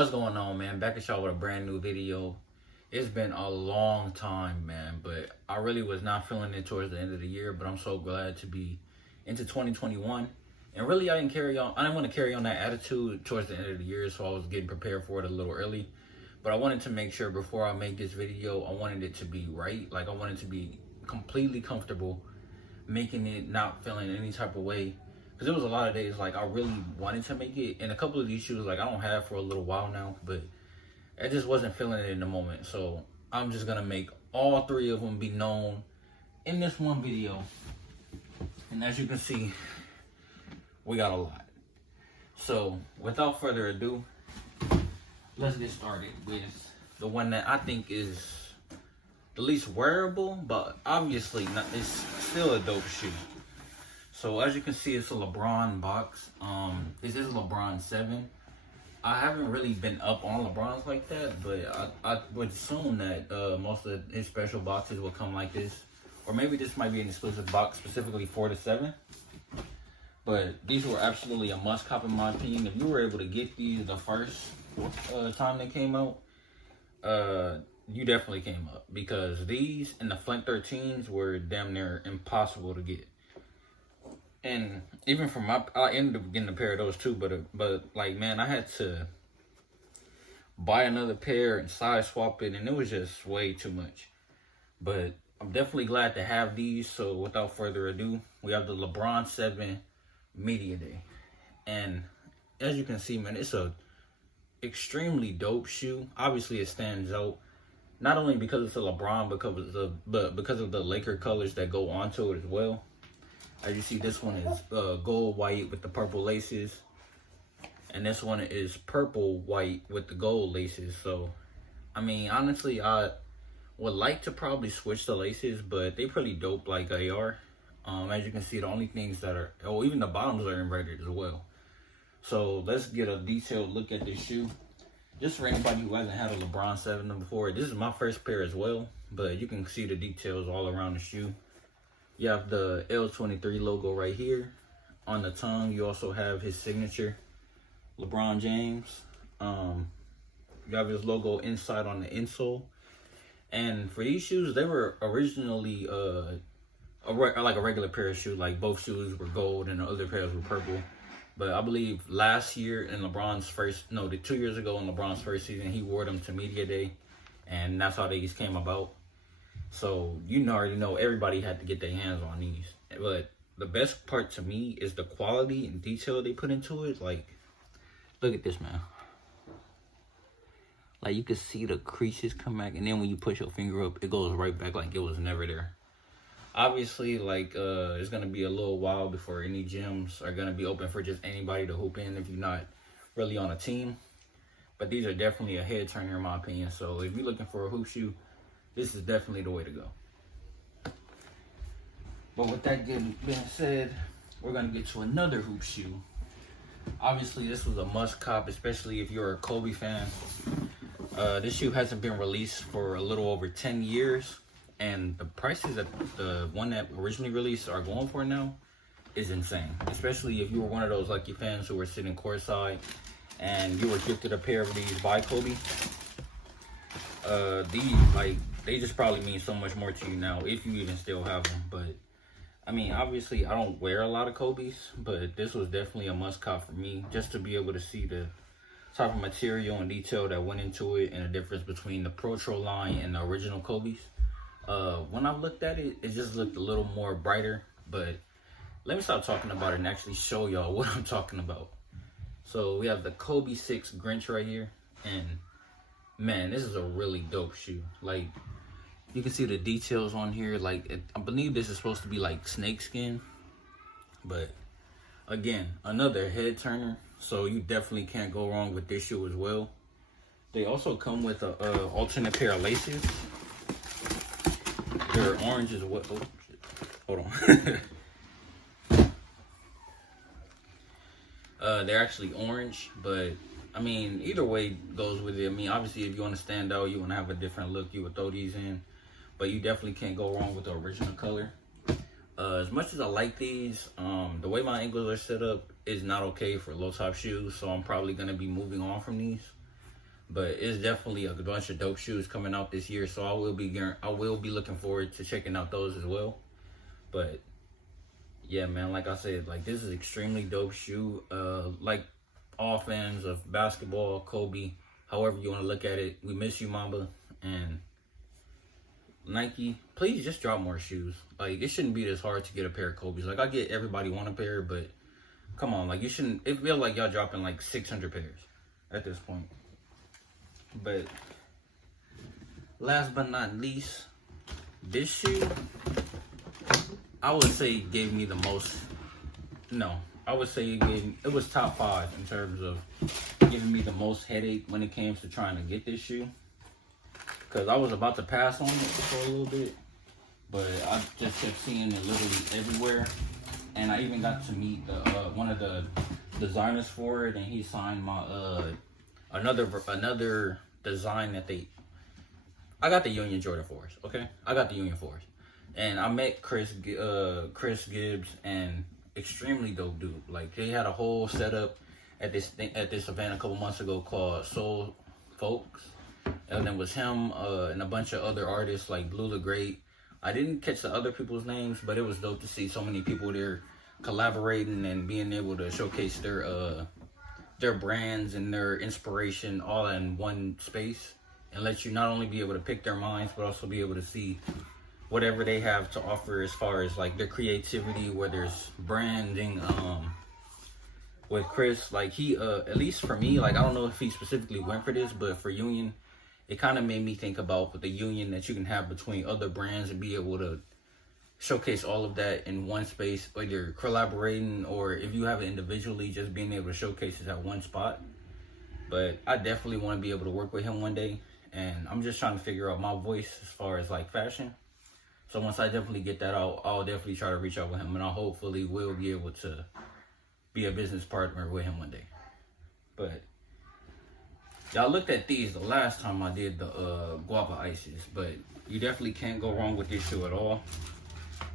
What's going on, man? Back at y'all with a brand new video. It's been a long time, man, but I really was not feeling it towards the end of the year, but I'm so glad to be into 2021. And really, I didn't want to carry on that attitude towards the end of the year, so I was getting prepared for it a little early. But I wanted to make sure before I make this video, I wanted it to be right. Like, I wanted to be completely comfortable making it, not feeling any type of way. Because there was a lot of days, like, I really wanted to make it. And a couple of these shoes, like, I don't have for a little while now. But I just wasn't feeling it in the moment. So I'm just going to make all three of them be known in this one video. And as you can see, we got a lot. So without further ado, let's get started with the one that I think is the least wearable. But obviously, it's still a dope shoe. So as you can see, it's a Lebron box. This is LeBron 7. I haven't really been up on LeBrons like that, but I would assume that most of his special boxes will come like this. Or maybe this might be an exclusive box specifically for the 7. But these were absolutely a must cop in my opinion. If you were able to get these the first time they came out, you definitely came up. Because these and the Flint 13s were damn near impossible to get. And even for I ended up getting a pair of those too, but like, man, I had to buy another pair and size swap it, and it was just way too much. But I'm definitely glad to have these. So without further ado, we have the LeBron 7 Media Day. And as you can see, man, it's a extremely dope shoe. Obviously, it stands out. Not only because it's a LeBron, but because of the Laker colors that go onto it as well. As you see, this one is gold white with the purple laces. And this one is purple white with the gold laces. So, I mean, honestly, I would like to probably switch the laces, but they pretty dope like they are. As you can see, the only things that are, oh, even the bottoms are embroidered as well. So, let's get a detailed look at this shoe. Just for anybody who hasn't had a LeBron 7 before, this is my first pair as well. But you can see the details all around the shoe. You have the L23 logo right here. On the tongue, you also have his signature, LeBron James. You have his logo inside on the insole. And for these shoes, they were originally like a regular pair of shoes. Like, both shoes were gold and the other pairs were purple. But I believe last year in LeBron's 2 years ago in LeBron's first season, he wore them to Media Day. And that's how these came about. So, you already know everybody had to get their hands on these. But the best part to me is the quality and detail they put into it. Like, look at this, man. Like, you can see the creases come back. And then when you push your finger up, it goes right back like it was never there. Obviously, like, it's going to be a little while before any gyms are going to be open for just anybody to hoop in if you're not really on a team. But these are definitely a head turner in my opinion. So, if you're looking for a hoop shoe, this is definitely the way to go. But with that being said, we're going to get to another hoop shoe. Obviously, this was a must cop, especially if you're a Kobe fan. This shoe hasn't been released for a little over 10 years. And the prices that the one that originally released are going for now is insane. Especially if you were one of those lucky fans who were sitting courtside and you were gifted a pair of these by Kobe. These, like, they just probably mean so much more to you now, if you even still have them. But, I mean, obviously, I don't wear a lot of Kobe's, but this was definitely a must-cop for me, just to be able to see the type of material and detail that went into it and the difference between the Pro Tro line and the original Kobe's. When I looked at it, it just looked a little more brighter, but let me stop talking about it and actually show y'all what I'm talking about. So, we have the Kobe 6 Grinch right here, and man, this is a really dope shoe. Like, you can see the details on here. Like, I believe this is supposed to be like snake skin. But, again, another head turner. So, you definitely can't go wrong with this shoe as well. They also come with a alternate pair of laces. They're orange as well. Oh, shit. Hold on. They're actually orange, but I mean, either way goes with it. I mean, obviously, if you want to stand out, you want to have a different look, you would throw these in. But you definitely can't go wrong with the original color. As much as I like these, the way my ankles are set up is not okay for low top shoes. So I'm probably going to be moving on from these. But it's definitely a bunch of dope shoes coming out this year, so I will be looking forward to checking out those as well. But yeah, man, like I said, like this is extremely dope shoe. Like all fans of basketball, Kobe, however you want to look at it, we miss you, Mamba. And Nike, please just drop more shoes. Like, it shouldn't be this hard to get a pair of Kobe's. Like, I get everybody want a pair, but come on, like, you shouldn't. It feels like y'all dropping like 600 pairs at this point. But last but not least, this shoe, I would say gave me the most. No, I would say it was top 5 in terms of giving me the most headache when it came to trying to get this shoe. Because I was about to pass on it for a little bit, but I just kept seeing it literally everywhere. And I even got to meet the one of the designers for it, and he signed my another design that I got the Union Jordan 4s, okay? I got the Union 4s. And I met Chris Gibbs, and extremely dope dude. Like, they had a whole setup at this event a couple months ago called Soul Folks. And it was him and a bunch of other artists like Blue the Great. I didn't catch the other people's names, but it was dope to see so many people there collaborating and being able to showcase their brands and their inspiration all in one space, and let you not only be able to pick their minds, but also be able to see whatever they have to offer as far as like their creativity, whether it's branding. With Chris, like he at least for me, like I don't know if he specifically went for this, but for Union, it kind of made me think about the union that you can have between other brands and be able to showcase all of that in one space, whether collaborating or if you have it individually, just being able to showcase it at one spot. But I definitely want to be able to work with him one day, and I'm just trying to figure out my voice as far as like fashion. So once I definitely get that out, I'll definitely try to reach out with him, and I hopefully will be able to be a business partner with him one day. But y'all looked at these the last time I did the guava ices, but you definitely can't go wrong with this shoe at all.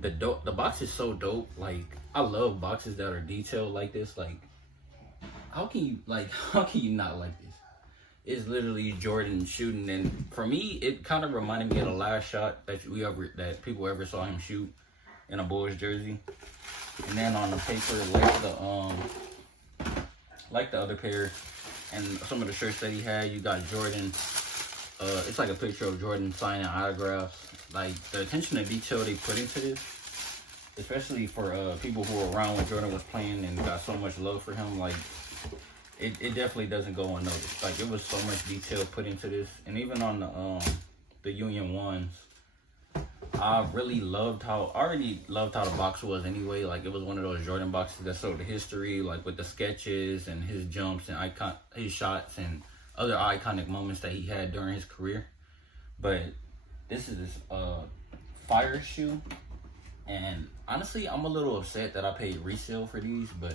The box is so dope. Like, I love boxes that are detailed like this. Like, how can you not like this? It's literally Jordan shooting, and for me, it kind of reminded me of the last shot that people ever saw him shoot in a Bulls jersey. And then on the paper, like the other pair, and some of the shirts that he had, you got Jordan. It's like a picture of Jordan signing autographs. Like, the attention to detail they put into this, especially for people who were around when Jordan was playing and got so much love for him, like it definitely doesn't go unnoticed. Like, it was so much detail put into this, and even on the Union ones, I already loved how the box was anyway. Like, it was one of those Jordan boxes that showed the history, like with the sketches and his jumps and his shots and other iconic moments that he had during his career. But this is fire shoe, and honestly, I'm a little upset that I paid resale for these, but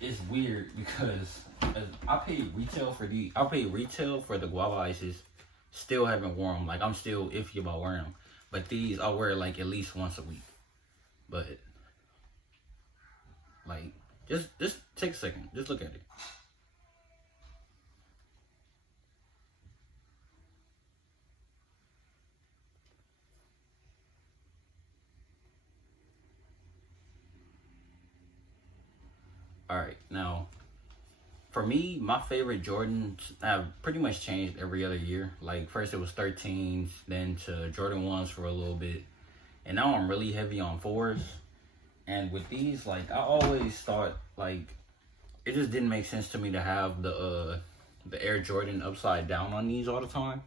it's weird because I paid retail for the guava ices, still haven't worn them. Like, I'm still iffy about wearing them. But these, I wear like at least once a week. But like, just take a second, just look at it. All right, now for me, my favorite Jordans have pretty much changed every other year. Like, first it was 13s, then to Jordan 1s for a little bit. And now I'm really heavy on 4s. And with these, like, I always thought, like, it just didn't make sense to me to have the Air Jordan upside down on these all the time.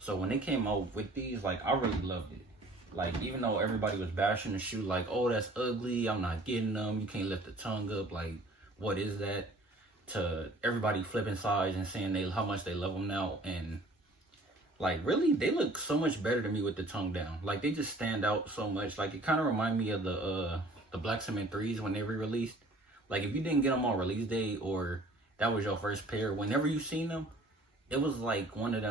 So when they came out with these, like, I really loved it. Like, even though everybody was bashing the shoe, like, oh, that's ugly, I'm not getting them, you can't lift the tongue up, like, what is that? To everybody flipping sides and saying how much they love them now, and like, really, they look so much better to me with the tongue down. Like, they just stand out so much. Like, it kind of remind me of the Black Cement 3s when they re-released. Like, if you didn't get them on release day, or that was your first pair, whenever you seen them, it was like one of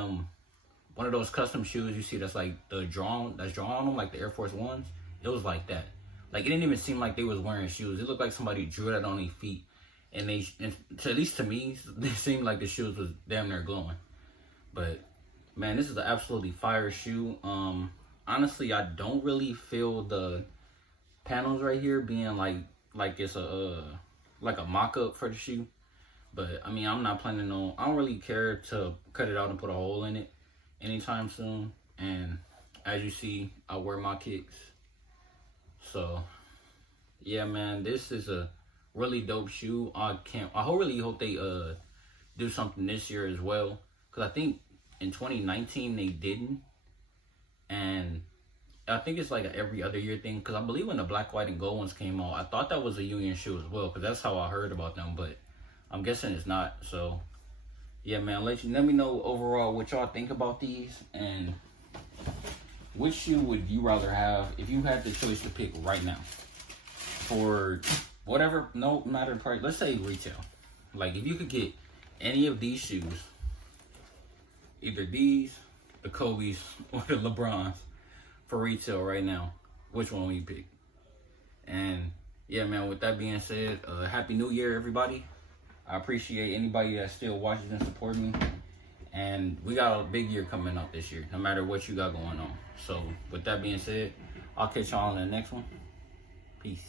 those custom shoes you see that's like drawn on them, like the Air Force Ones. It was like that. Like, it didn't even seem like they was wearing shoes. It looked like somebody drew that on their feet and at least to me, they seemed like the shoes was damn near glowing. But man, this is an absolutely fire shoe. Honestly, I don't really feel the panels right here being like it's a like a mock-up for the shoe. But I mean, I'm not planning on, I don't really care to cut it out and put a hole in it anytime soon. And as you see, I wear my kicks. So yeah, man, this is a really dope shoe. I really hope they do something this year as well, because I think in 2019 they didn't, and I think it's like an every other year thing, because I believe when the black, white, and gold ones came out, I thought that was a Union shoe as well, because that's how I heard about them, but I'm guessing it's not. So yeah, man, let me know overall what y'all think about these, and which shoe would you rather have if you had the choice to pick right now for whatever, no matter price. Let's say retail. Like if you could get any of these shoes, either these, the Kobe's, or the Lebrons, for retail right now, which one will you pick? And yeah, man, with that being said, Happy New Year, everybody. I appreciate anybody that still watches and supports me. And we got a big year coming up this year, no matter what you got going on. So with that being said, I'll catch y'all on the next one. Peace.